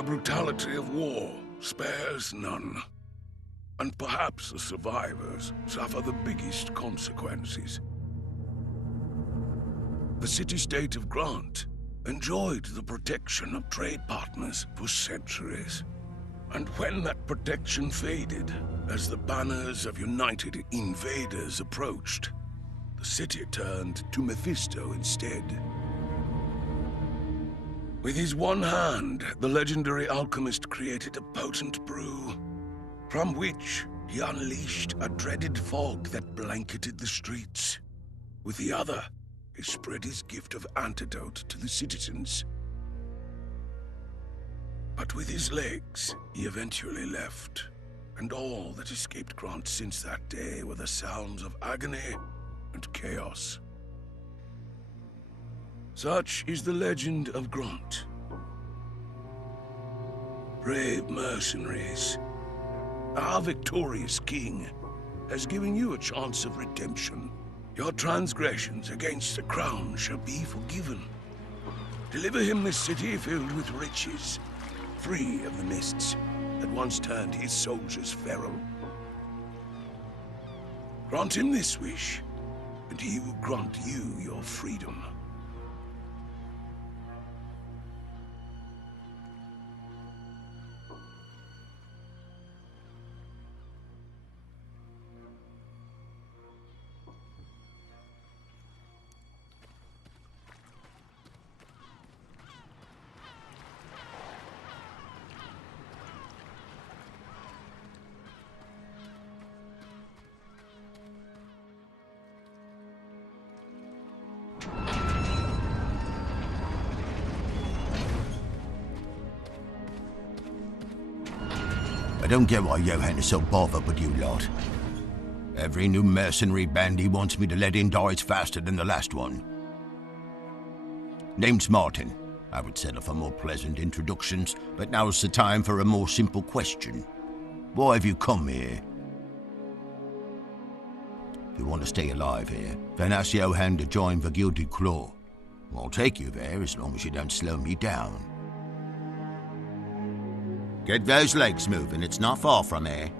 the brutality of war spares none. And perhaps the survivors suffer the biggest consequences. The city-state of Grant enjoyed the protection of trade partners for centuries. And when that protection faded, as the banners of united invaders approached, the city turned to Mephisto instead. With his one hand, the legendary alchemist created a potent brew, from which he unleashed a dreaded fog that blanketed the streets. With the other, he spread his gift of antidote to the citizens. But with his legs, he eventually left, and all that escaped Grant since that day were the sounds of agony and chaos. Such is the legend of Grant. Brave mercenaries, our victorious king has given you a chance of redemption. Your transgressions against the crown shall be forgiven. Deliver him this city filled with riches, free of the mists that once turned his soldiers feral. Grant him this wish, and he will grant you your freedom. I don't get why Johann is so bothered with you lot. Every new mercenary band he wants me to let in dies faster than the last one. Name's Martin. I would settle for more pleasant introductions, but now's the time for a more simple question. Why have you come here? If you want to stay alive here, then ask Johann to join the Gilded Claw. I'll take you there as long as you don't slow me down. Get those legs moving, it's not far from here.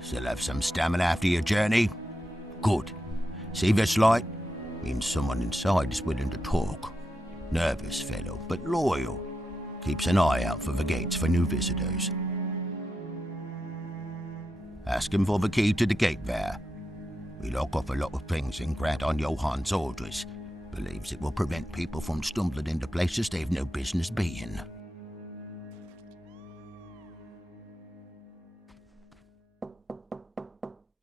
Still have some stamina after your journey? Good. See this light? Means someone inside is willing to talk. Nervous fellow, but loyal. Keeps an eye out for the gates for new visitors. Ask him for the key to the gate there. We lock off a lot of things in Grant on Johann's orders. Believes it will prevent people from stumbling into places they've no business being.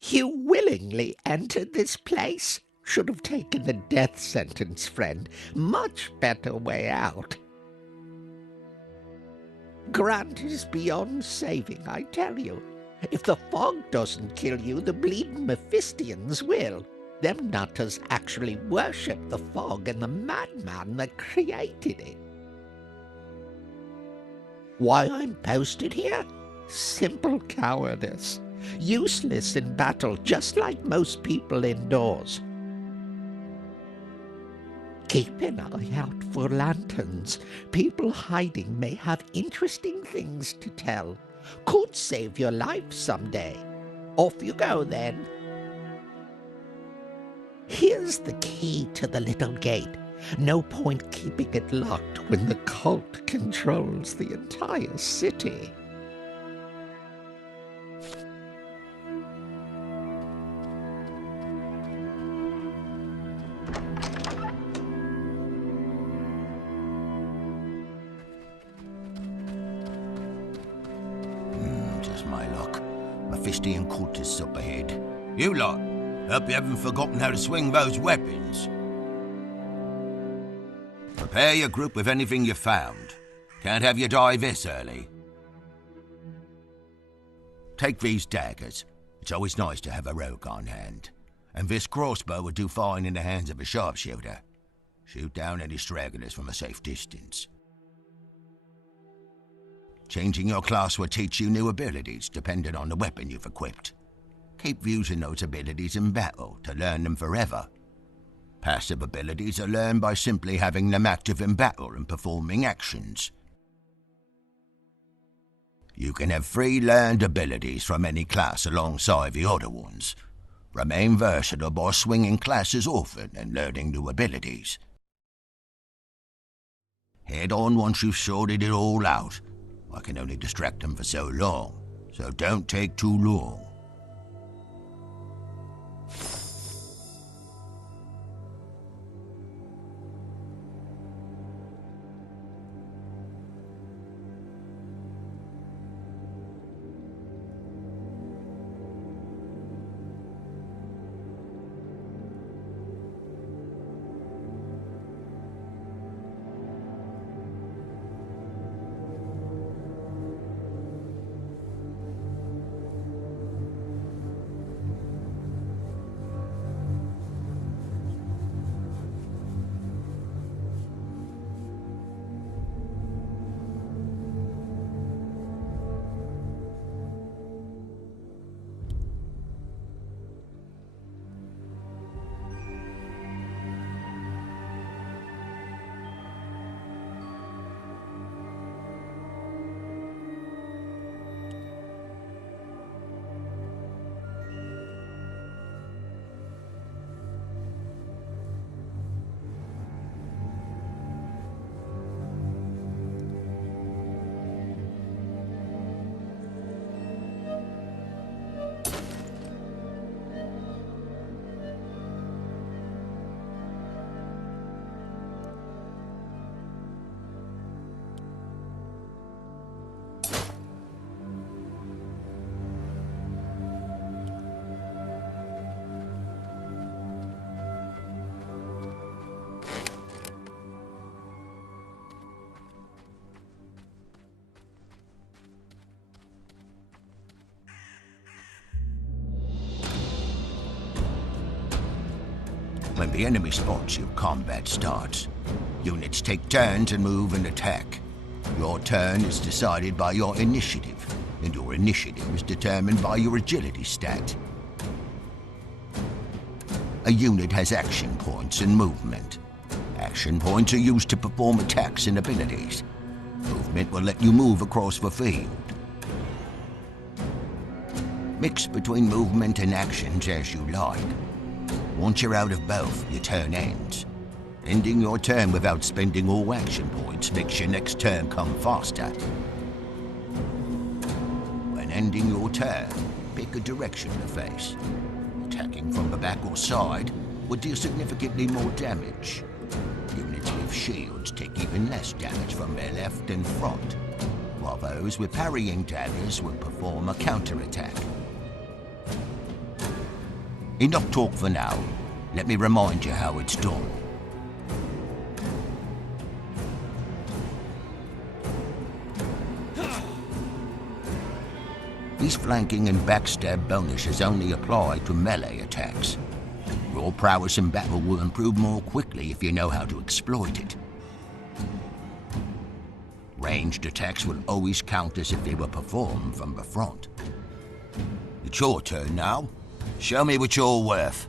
You willingly entered this place? Should have taken the death sentence, friend. Much better way out. Grant is beyond saving, I tell you. If the fog doesn't kill you, the bleeding Mephistians will. Them nutters actually worship the fog and the madman that created it. Why I'm posted here? Simple cowardice. Useless in battle, just like most people indoors. Keep an eye out for lanterns. People hiding may have interesting things to tell. Could save your life someday. Off you go then. Here's the key to the little gate. No point keeping it locked when the cult controls the entire city. My luck. Mephistian cultists up ahead. You lot, hope you haven't forgotten how to swing those weapons. Prepare your group with anything you found. Can't have you die this early. Take these daggers. It's always nice to have a rogue on hand. And this crossbow would do fine in the hands of a sharpshooter. Shoot down any stragglers from a safe distance. Changing your class will teach you new abilities, depending on the weapon you've equipped. Keep using those abilities in battle to learn them forever. Passive abilities are learned by simply having them active in battle and performing actions. You can have 3 learned abilities from any class alongside the other ones. Remain versatile by swinging classes often and learning new abilities. Head on once you've sorted it all out. I can only distract them for so long, so don't take too long. When the enemy spots you, combat starts. Units take turns and move and attack. Your turn is decided by your initiative, and your initiative is determined by your agility stat. A unit has action points and movement. Action points are used to perform attacks and abilities. Movement will let you move across the field. Mix between movement and actions as you like. Once you're out of both, your turn ends. Ending your turn without spending all action points makes your next turn come faster. When ending your turn, pick a direction to face. Attacking from the back or side would deal significantly more damage. Units with shields take even less damage from their left and front, while those with parrying daggers will perform a counterattack. Enough talk for now. Let me remind you how it's done. These flanking and backstab bonuses only apply to melee attacks. Your prowess in battle will improve more quickly if you know how to exploit it. Ranged attacks will always count as if they were performed from the front. It's your turn now. Show me what you're worth.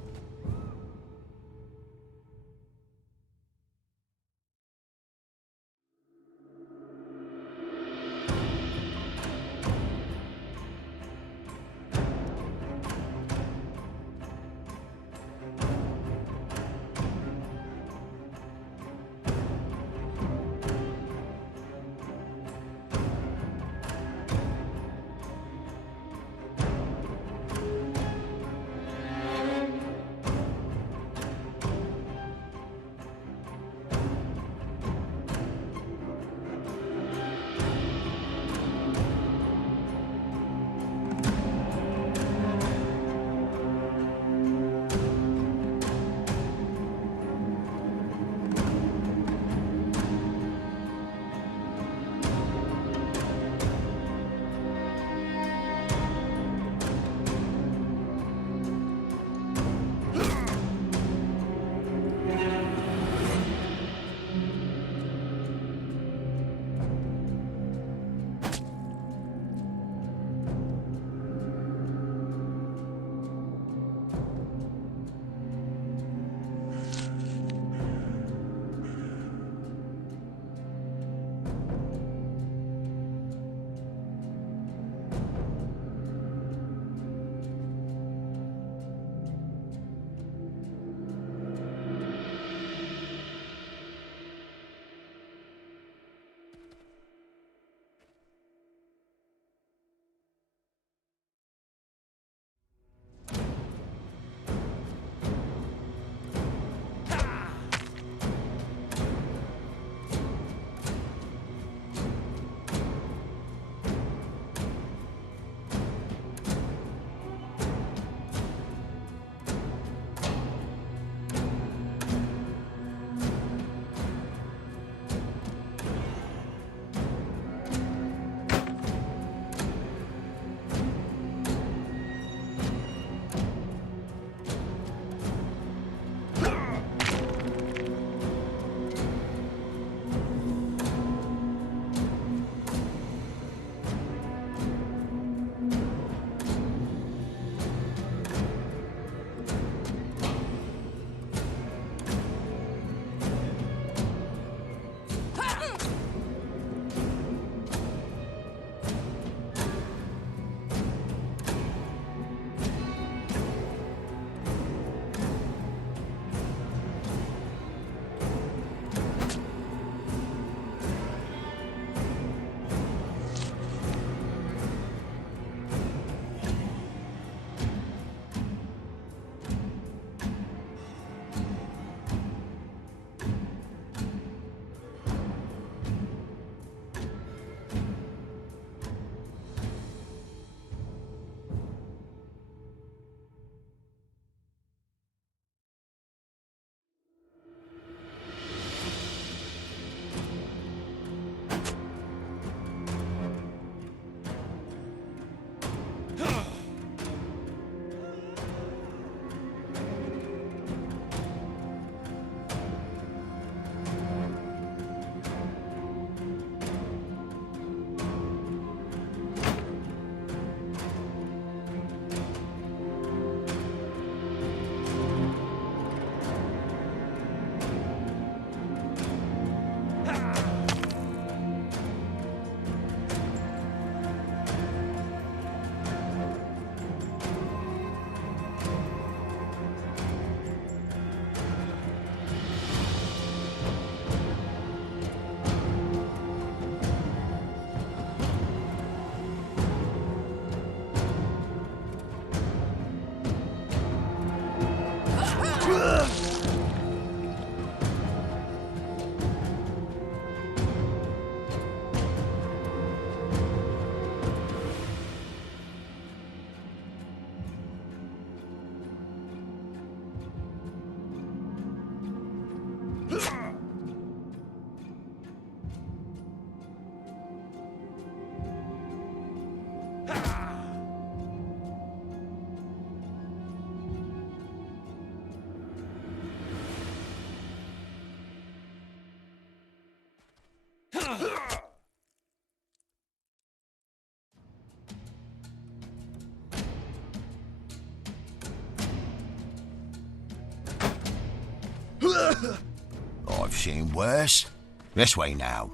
I've seen worse. This way now.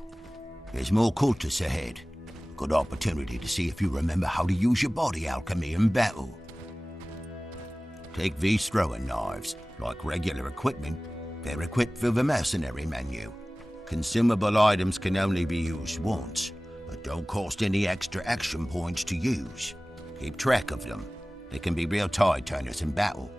There's more cultists ahead. Good opportunity to see if you remember how to use your body alchemy in battle. Take these throwing knives. Like regular equipment, they're equipped through the mercenary menu. Consumable items can only be used once, but don't cost any extra action points to use. Keep track of them. They can be real tide turners in battle.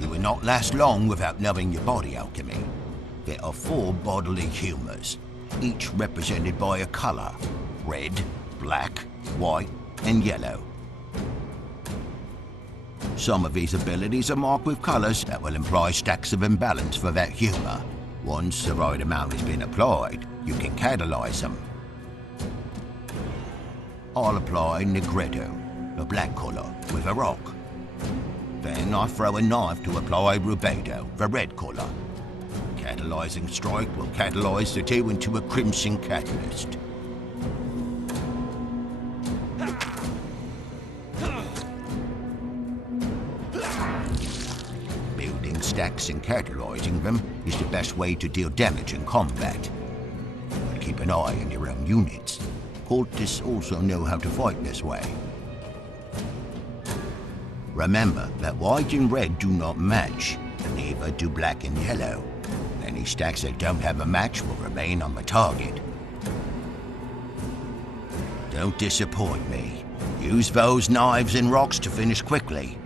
You will not last long without knowing your body alchemy. There are 4 bodily humours, each represented by a colour: red, black, white, and yellow. Some of these abilities are marked with colours that will imply stacks of imbalance for that humour. Once the right amount has been applied, you can catalyse them. I'll apply Negretto, a black colour, with a rock. Then I throw a knife to apply Rubedo, the red colour. Catalysing strike will catalyse the two into a crimson catalyst. Building stacks and catalysing them is the best way to deal damage in combat. But keep an eye on your own units. Cultists also know how to fight this way. Remember that white and red do not match, neither do black and yellow. Any stacks that don't have a match will remain on the target. Don't disappoint me. Use those knives and rocks to finish quickly.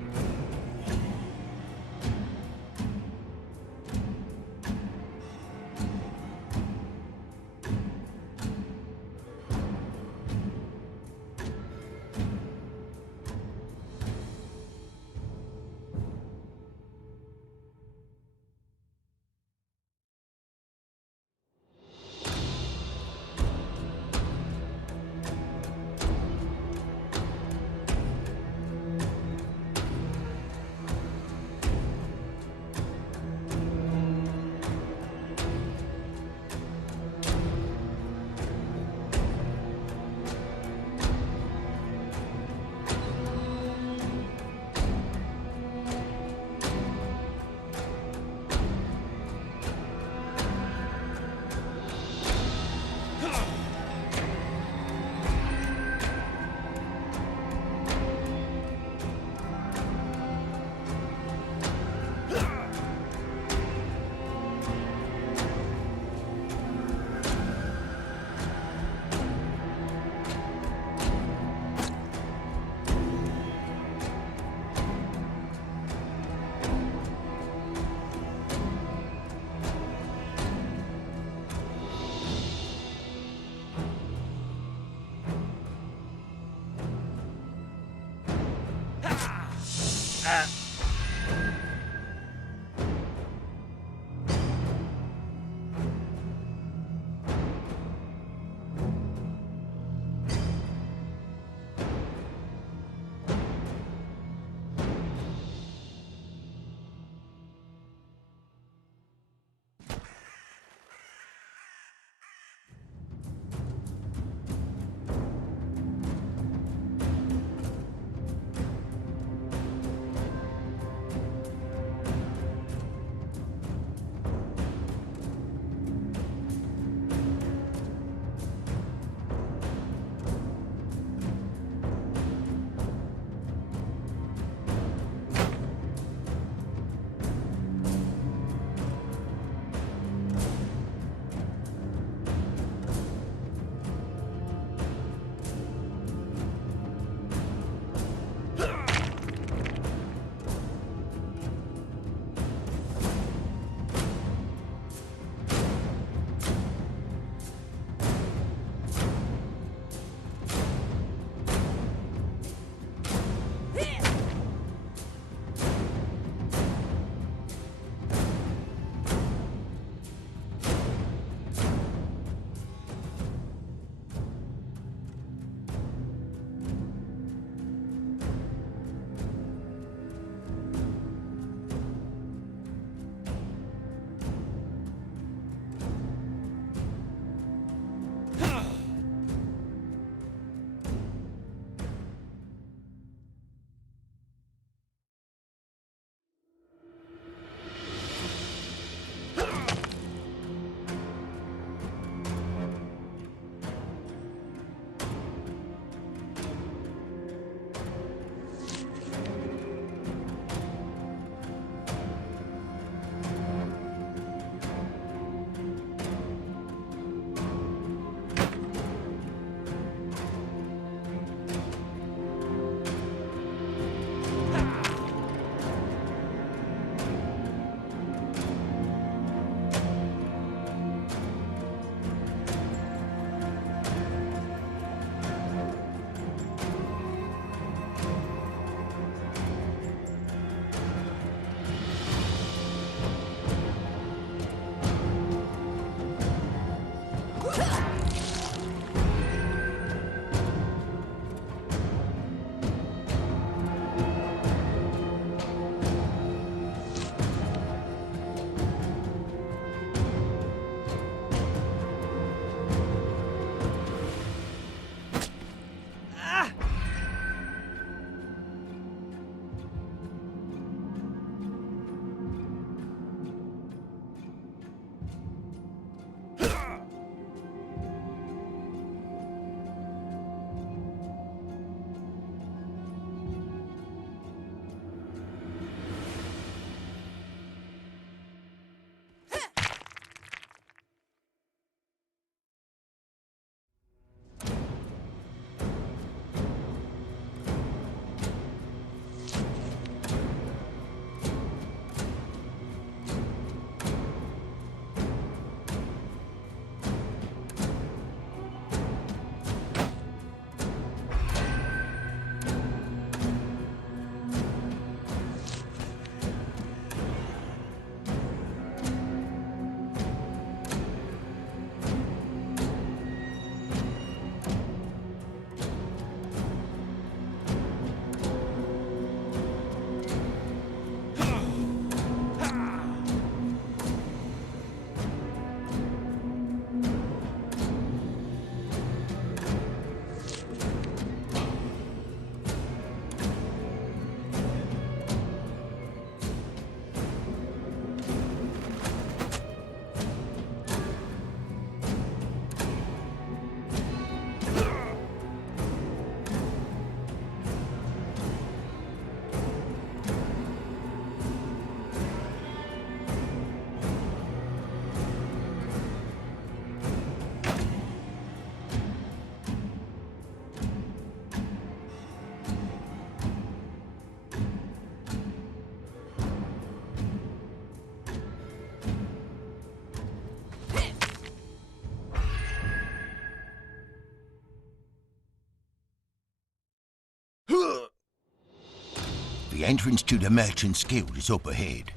The entrance to the Merchant's Guild is up ahead.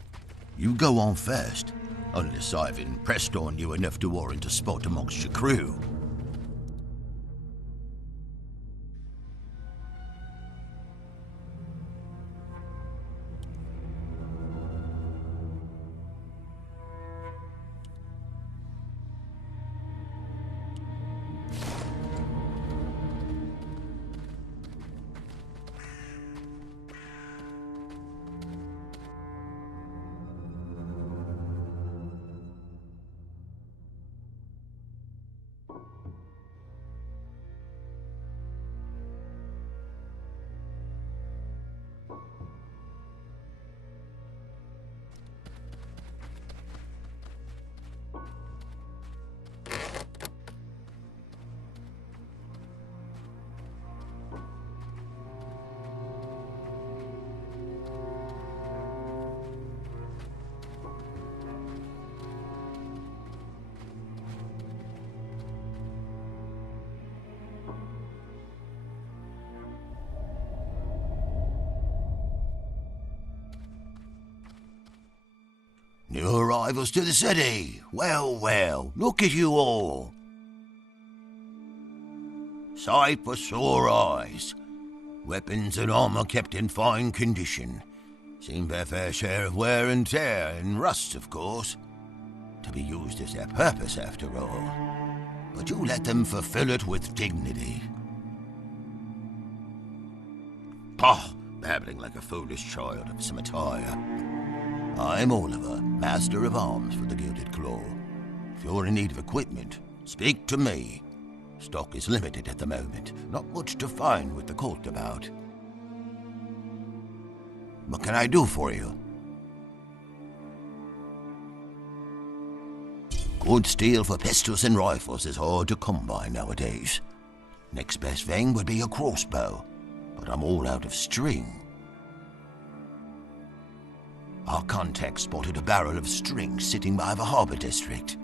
You go on first, unless I've impressed on you enough to warrant a spot amongst your crew. New arrivals to the city. Well, well, look at you all. Sight for sore eyes. Weapons and armor kept in fine condition. Seen their fair share of wear and tear, and rust, of course. To be used as their purpose, after all. But you let them fulfill it with dignity. Pah! Babbling like a foolish child of some attire. I'm Oliver, Master of Arms for the Gilded Claw. If you're in need of equipment, speak to me. Stock is limited at the moment. Not much to find with the cult about. What can I do for you? Good steel for pistols and rifles is hard to come by nowadays. Next best thing would be a crossbow, but I'm all out of string. Our contact spotted a barrel of string sitting by the harbor district.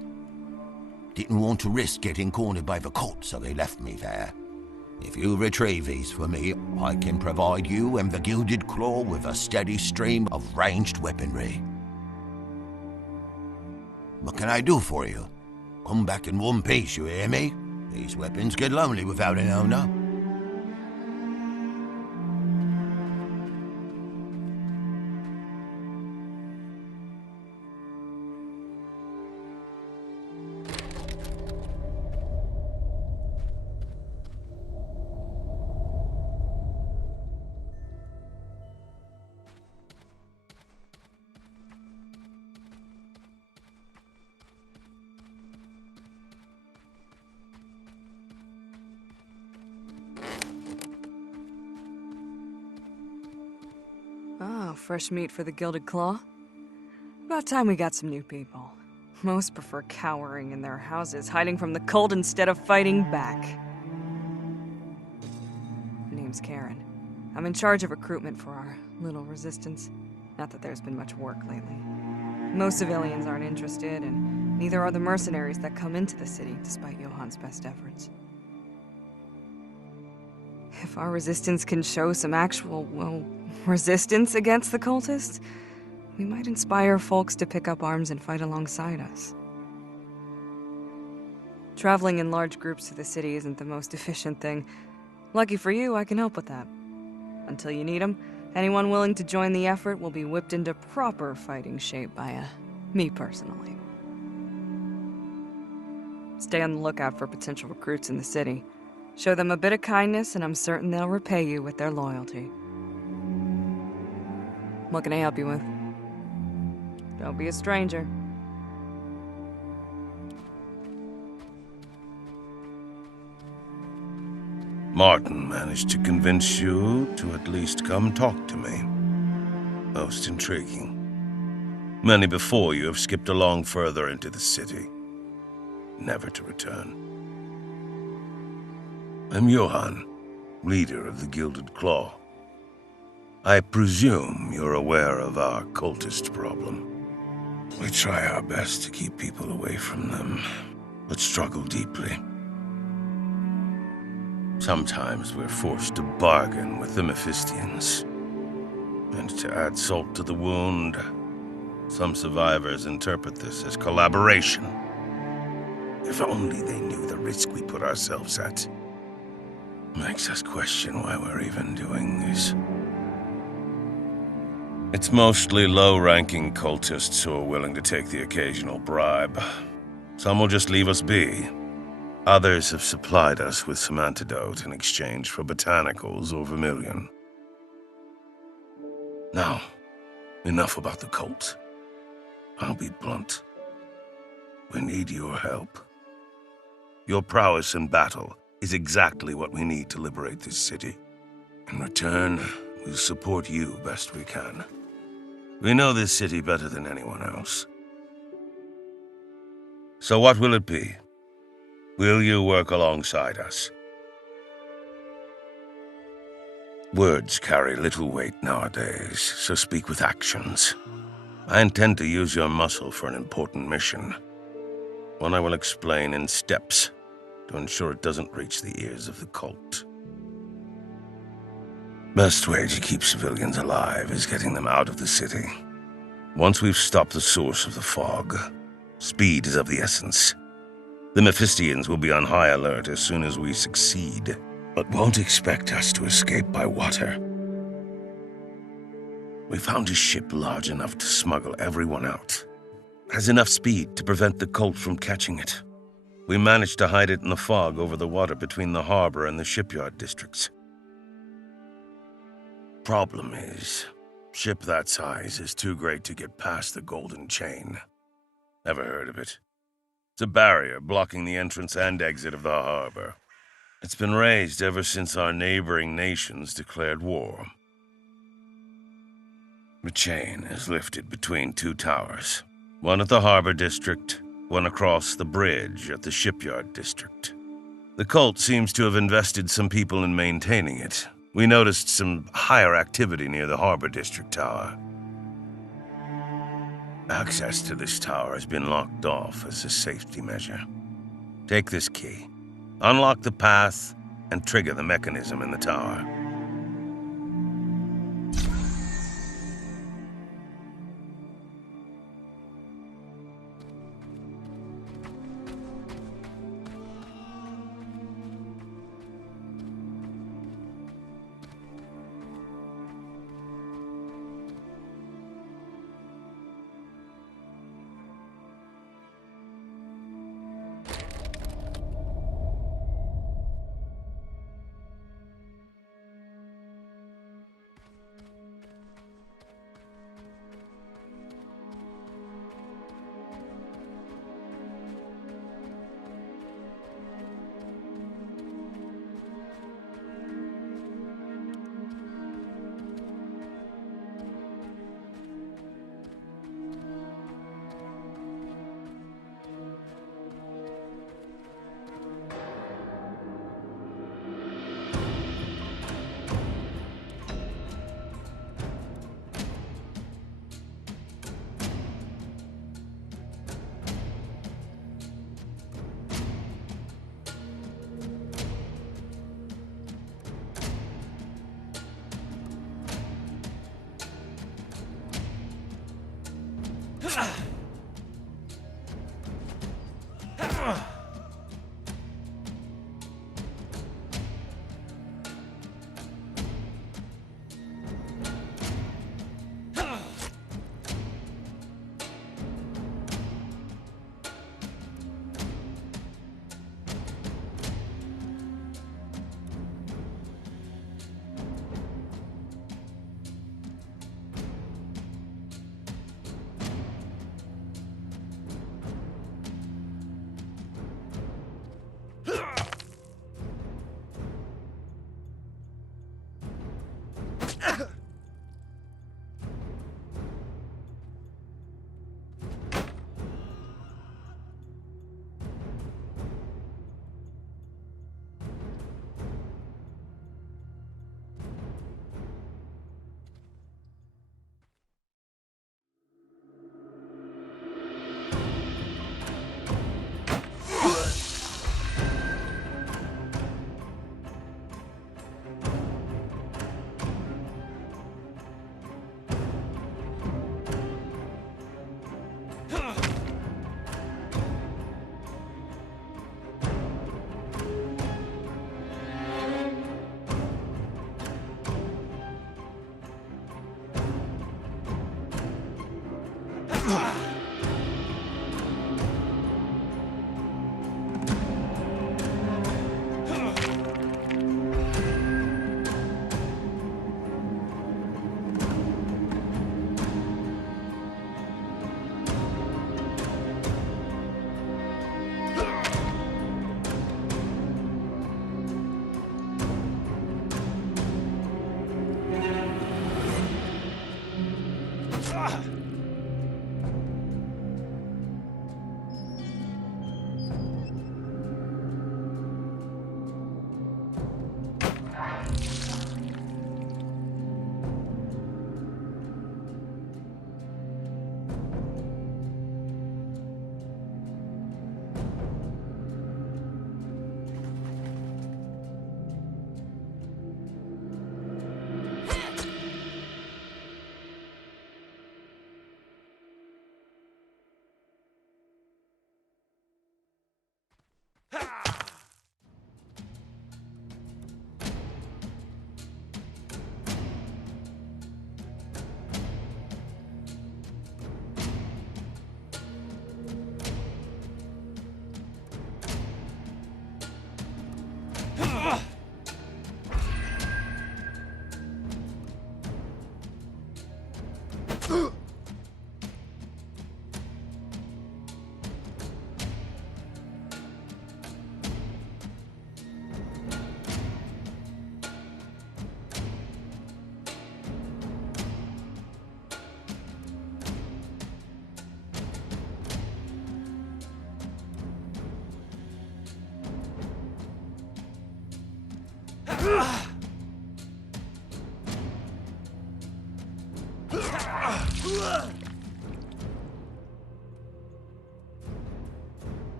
Didn't want to risk getting cornered by the cult, so they left me there. If you retrieve these for me, I can provide you and the Gilded Claw with a steady stream of ranged weaponry. What can I do for you? Come back in one piece, you hear me? These weapons get lonely without an owner. Oh, fresh meat for the Gilded Claw. About time we got some new people. Most prefer cowering in their houses, hiding from the cult instead of fighting back. My name's Karen. I'm in charge of recruitment for our little resistance. Not that there's been much work lately. Most civilians aren't interested, and neither are the mercenaries that come into the city, despite Johan's best efforts. If our resistance can show some actual, well, resistance against the cultists, we might inspire folks to pick up arms and fight alongside us. Traveling in large groups to the city isn't the most efficient thing. Lucky for you, I can help with that. Until you need them, anyone willing to join the effort will be whipped into proper fighting shape by me personally. Stay on the lookout for potential recruits in the city. Show them a bit of kindness, and I'm certain they'll repay you with their loyalty. What can I help you with? Don't be a stranger. Martin managed to convince you to at least come talk to me. Most intriguing. Many before you have skipped along further into the city, never to return. I'm Johan, leader of the Gilded Claw. I presume you're aware of our cultist problem. We try our best to keep people away from them, but struggle deeply. Sometimes we're forced to bargain with the Mephistians. And to add salt to the wound, some survivors interpret this as collaboration. If only they knew the risk we put ourselves at. Makes us question why we're even doing this. It's mostly low-ranking cultists who are willing to take the occasional bribe. Some will just leave us be. Others have supplied us with some antidote in exchange for botanicals or vermilion. Now, enough about the cult. I'll be blunt. We need your help. Your prowess in battle is exactly what we need to liberate this city. In return, we'll support you best we can. We know this city better than anyone else. So what will it be? Will you work alongside us? Words carry little weight nowadays, so speak with actions. I intend to use your muscle for an important mission. One I will explain in steps, to ensure it doesn't reach the ears of the cult. Best way to keep civilians alive is getting them out of the city. Once we've stopped the source of the fog, speed is of the essence. The Mephistians will be on high alert as soon as we succeed, but won't expect us to escape by water. We found a ship large enough to smuggle everyone out. Has enough speed to prevent the cult from catching it. We managed to hide it in the fog over the water between the harbor and the shipyard districts. Problem is, ship that size is too great to get past the Golden Chain. Ever heard of it? It's a barrier blocking the entrance and exit of the harbor. It's been raised ever since our neighboring nations declared war. The chain is lifted between two towers, one at the harbor district, one across the bridge at the shipyard district. The cult seems to have invested some people in maintaining it. We noticed some higher activity near the harbor district tower. Access to this tower has been locked off as a safety measure. Take this key, unlock the path, and trigger the mechanism in the tower.